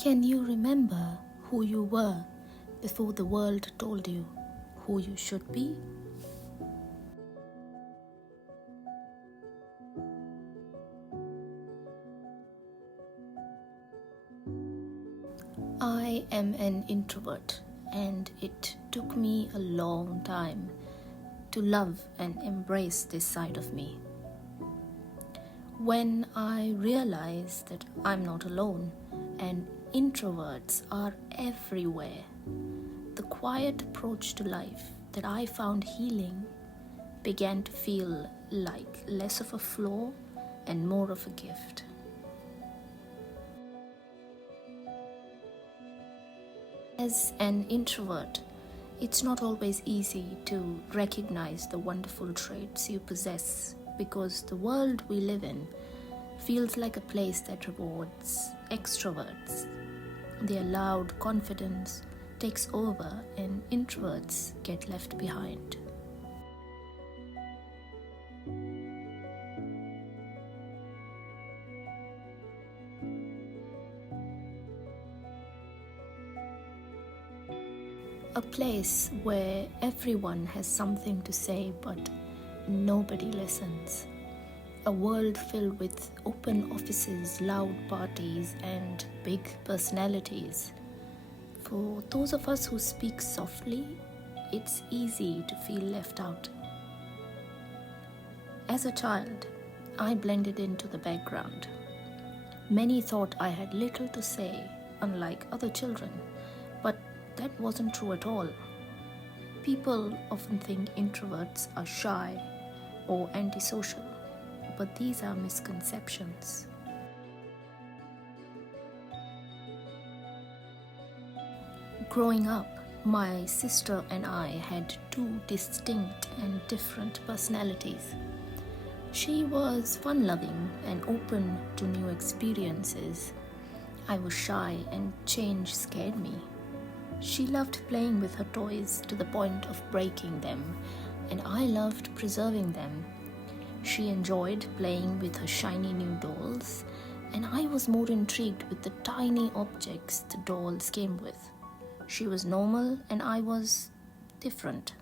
Can you remember who you were before the world told you who you should be? I am an introvert, and it took me a long time to love and embrace this side of me. When I realized that I'm not alone and introverts are everywhere, the quiet approach to life that I found healing began to feel like less of a flaw and more of a gift. As an introvert, it's not always easy to recognize the wonderful traits you possess because the world we live in feels like a place that rewards extroverts. Their loud confidence takes over and introverts get left behind. A place where everyone has something to say but nobody listens. A world filled with open offices, loud parties, and big personalities. For those of us who speak softly, it's easy to feel left out. As a child, I blended into the background. Many thought I had little to say, unlike other children, but that wasn't true at all. People often think introverts are shy or antisocial, but these are misconceptions. Growing up, my sister and I had two distinct and different personalities. She was fun-loving and open to new experiences. I was shy and change scared me. She loved playing with her toys to the point of breaking them, and I loved preserving them. She enjoyed playing with her shiny new dolls, and I was more intrigued with the tiny objects the dolls came with. She was normal, and I was different.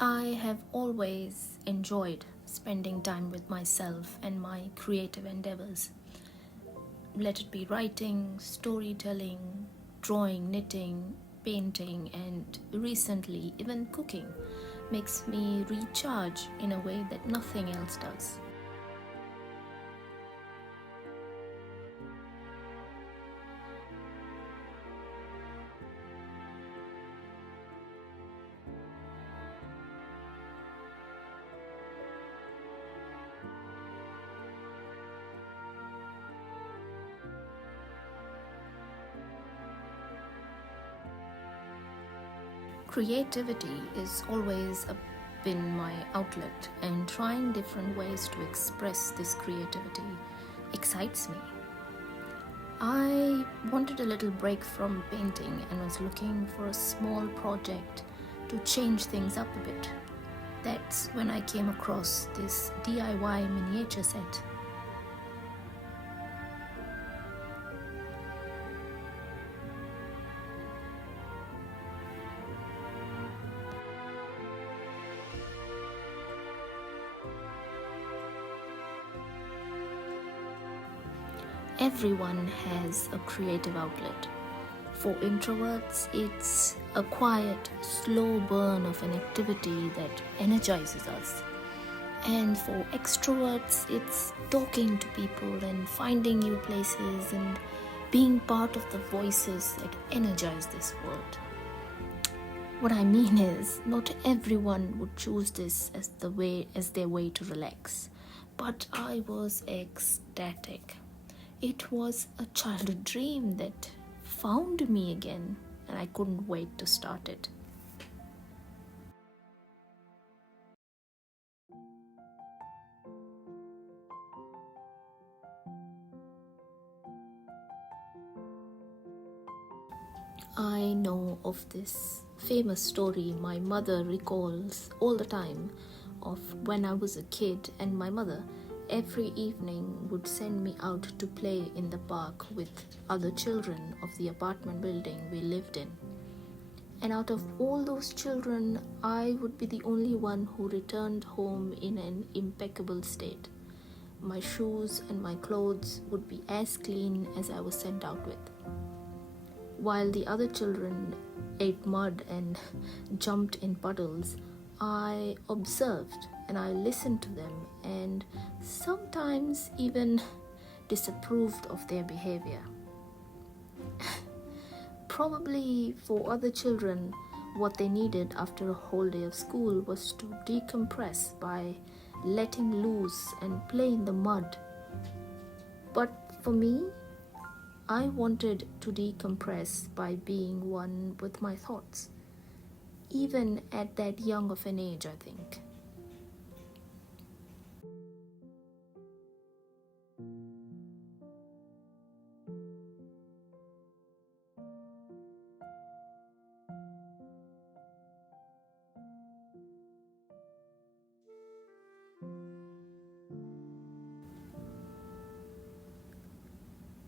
I have always enjoyed spending time with myself and my creative endeavors. Let it be writing, storytelling, drawing, knitting, painting, and recently even cooking makes me recharge in a way that nothing else does. Creativity is always been my outlet, and trying different ways to express this creativity excites me. I wanted a little break from painting and was looking for a small project to change things up a bit. That's when I came across this DIY miniature set. Everyone has a creative outlet. For introverts, it's a quiet, slow burn of an activity that energizes us. And for extroverts, it's talking to people and finding new places and being part of the voices that energize this world. What I mean is, not everyone would choose this as their way to relax, but I was ecstatic. It was a childhood dream that found me again, and I couldn't wait to start it. I know of this famous story my mother recalls all the time of when I was a kid, and my mother every evening would send me out to play in the park with other children of the apartment building we lived in. And out of all those children, I would be the only one who returned home in an impeccable state. My shoes and my clothes would be as clean as I was sent out with. While the other children ate mud and jumped in puddles, I observed and I listened to them and sometimes even disapproved of their behavior. Probably for other children, what they needed after a whole day of school was to decompress by letting loose and play in the mud. But for me, I wanted to decompress by being one with my thoughts, even at that young of an age, I think.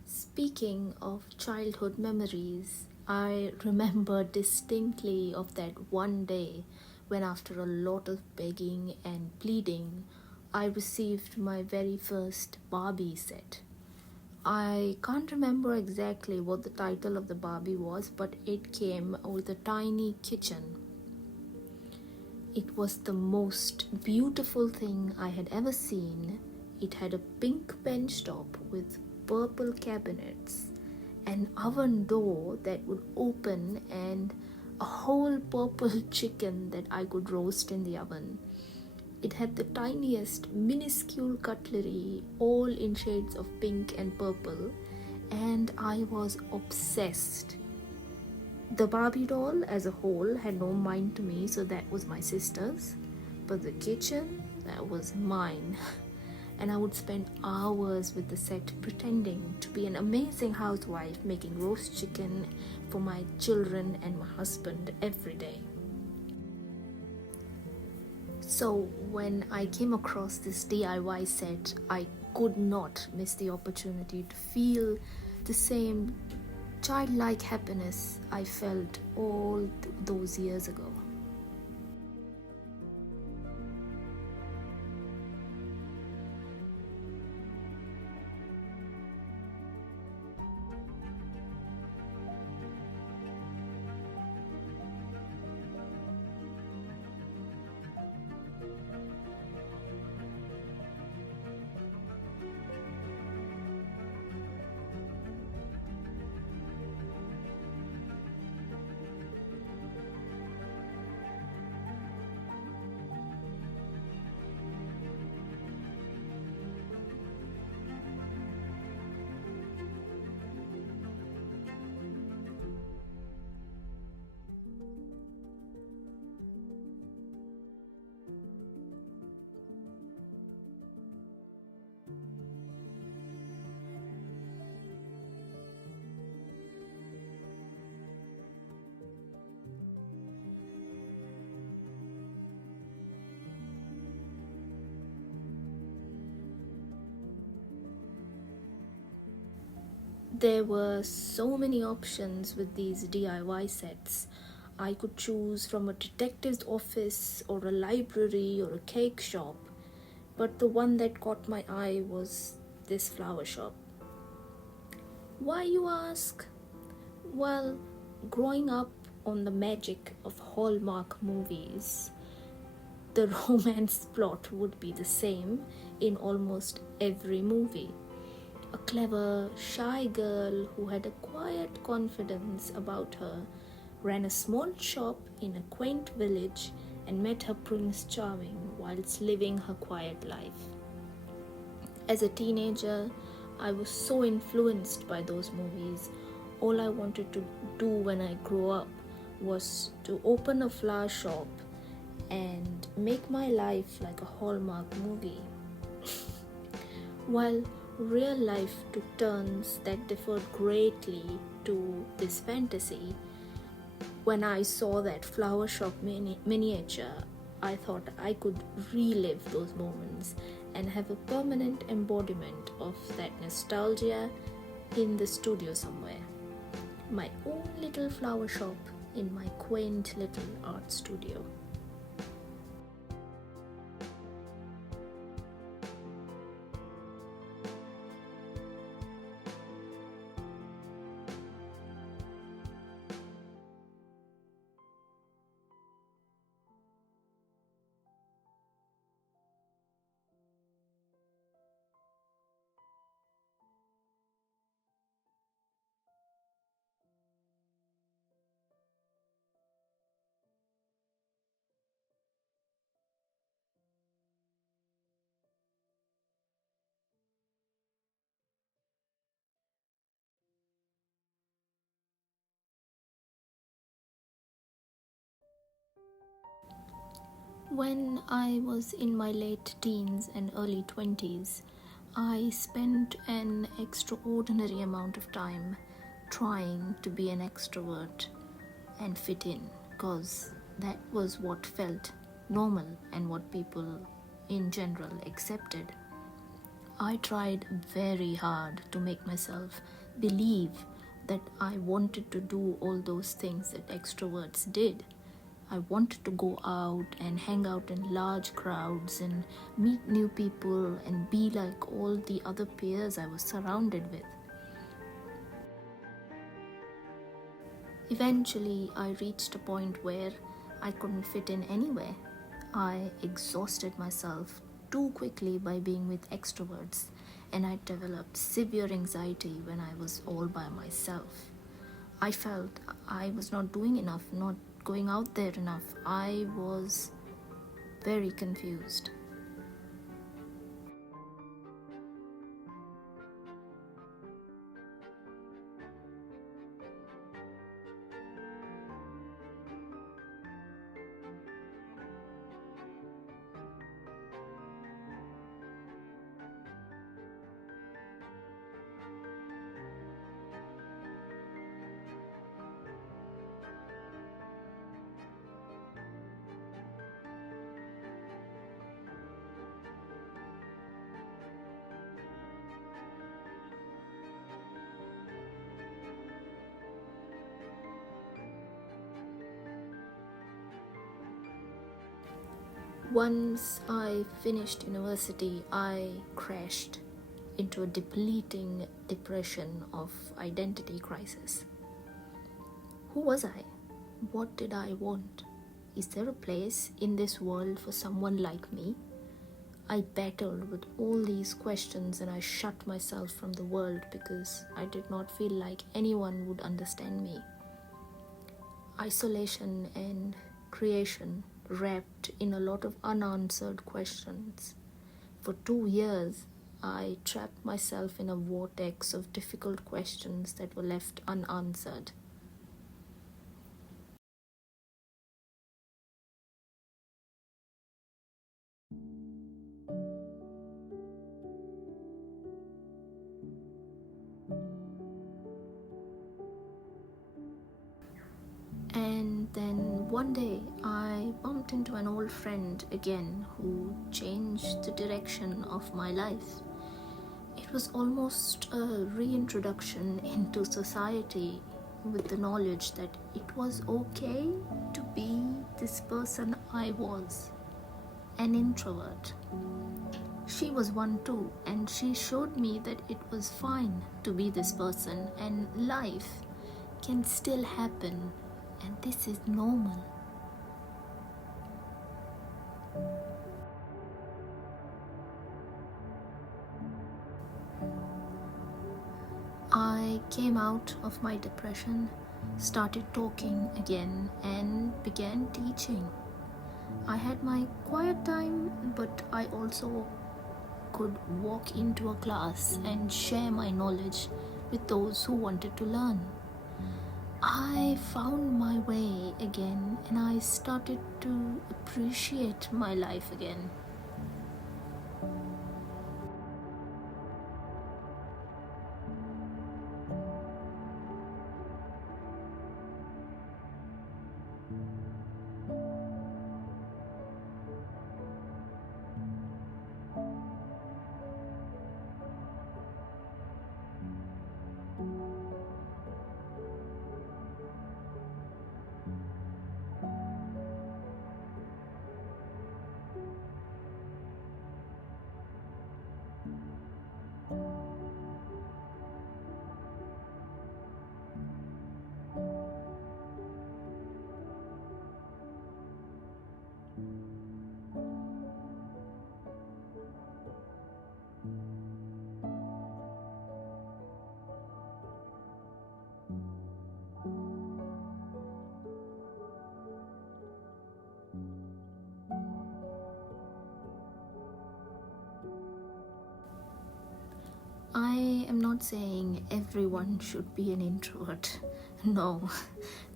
Speaking of childhood memories, I remember distinctly of that one day when, after a lot of begging and pleading, I received my very first Barbie set. I can't remember exactly what the title of the Barbie was, but it came with a tiny kitchen. It was the most beautiful thing I had ever seen. It had a pink bench top with purple cabinets, an oven door that would open, and a whole purple chicken that I could roast in the oven. It had the tiniest, minuscule cutlery, all in shades of pink and purple, and I was obsessed. The Barbie doll as a whole had no mind to me, so that was my sister's. But the kitchen, that was mine. And I would spend hours with the set pretending to be an amazing housewife making roast chicken for my children and my husband every day. So when I came across this DIY set, I could not miss the opportunity to feel the same childlike happiness I felt all those years ago. There were so many options with these DIY sets. I could choose from a detective's office or a library or a cake shop, but the one that caught my eye was this flower shop. Why, you ask? Well, growing up on the magic of Hallmark movies, the romance plot would be the same in almost every movie. A clever, shy girl who had a quiet confidence about her ran a small shop in a quaint village and met her Prince Charming whilst living her quiet life. As a teenager, I was so influenced by those movies. All I wanted to do when I grew up was to open a flower shop and make my life like a Hallmark movie. While real life took turns that differed greatly to this fantasy, When I saw that flower shop miniature, I thought I could relive those moments and have a permanent embodiment of that nostalgia in the studio somewhere. My own little flower shop in my quaint little art studio. When I was in my late teens and early 20s, I spent an extraordinary amount of time trying to be an extrovert and fit in, because that was what felt normal and what people in general accepted. I tried very hard to make myself believe that I wanted to do all those things that extroverts did. I wanted to go out and hang out in large crowds and meet new people and be like all the other peers I was surrounded with. Eventually, I reached a point where I couldn't fit in anywhere. I exhausted myself too quickly by being with extroverts, and I developed severe anxiety when I was all by myself. I felt I was not doing enough, not going out there enough. I was very confused. Once I finished university, I crashed into a depleting depression of identity crisis. Who was I? What did I want? Is there a place in this world for someone like me? I battled with all these questions and I shut myself from the world because I did not feel like anyone would understand me. Isolation and creation wrapped in a lot of unanswered questions. For 2 years, I trapped myself in a vortex of difficult questions that were left unanswered. And then one day I bumped into an old friend again who changed the direction of my life. It was almost a reintroduction into society with the knowledge that it was okay to be this person I was, an introvert. She was one too, and she showed me that it was fine to be this person and life can still happen, and this is normal. I came out of my depression, started talking again, and began teaching. I had my quiet time, but I also could walk into a class and share my knowledge with those who wanted to learn. I found my way again and I started to appreciate my life again. I am not saying everyone should be an introvert. No,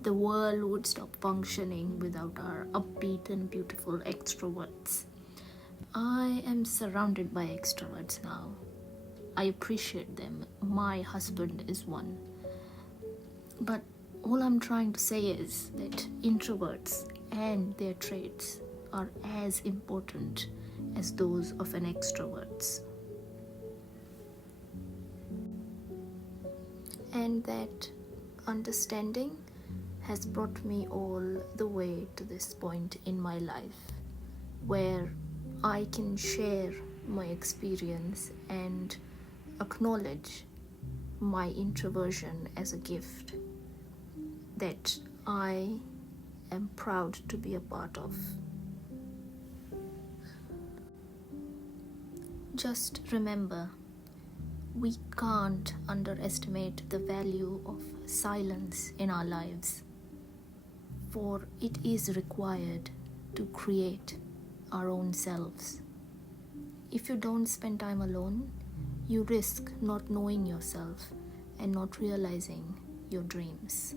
the world would stop functioning without our upbeat and beautiful extroverts. I am surrounded by extroverts now. I appreciate them. My husband is one. But all I'm trying to say is that introverts and their traits are as important as those of an extrovert. And that understanding has brought me all the way to this point in my life where I can share my experience and acknowledge my introversion as a gift that I am proud to be a part of. Just remember, we can't underestimate the value of silence in our lives, for it is required to create our own selves. If you don't spend time alone, you risk not knowing yourself and not realizing your dreams.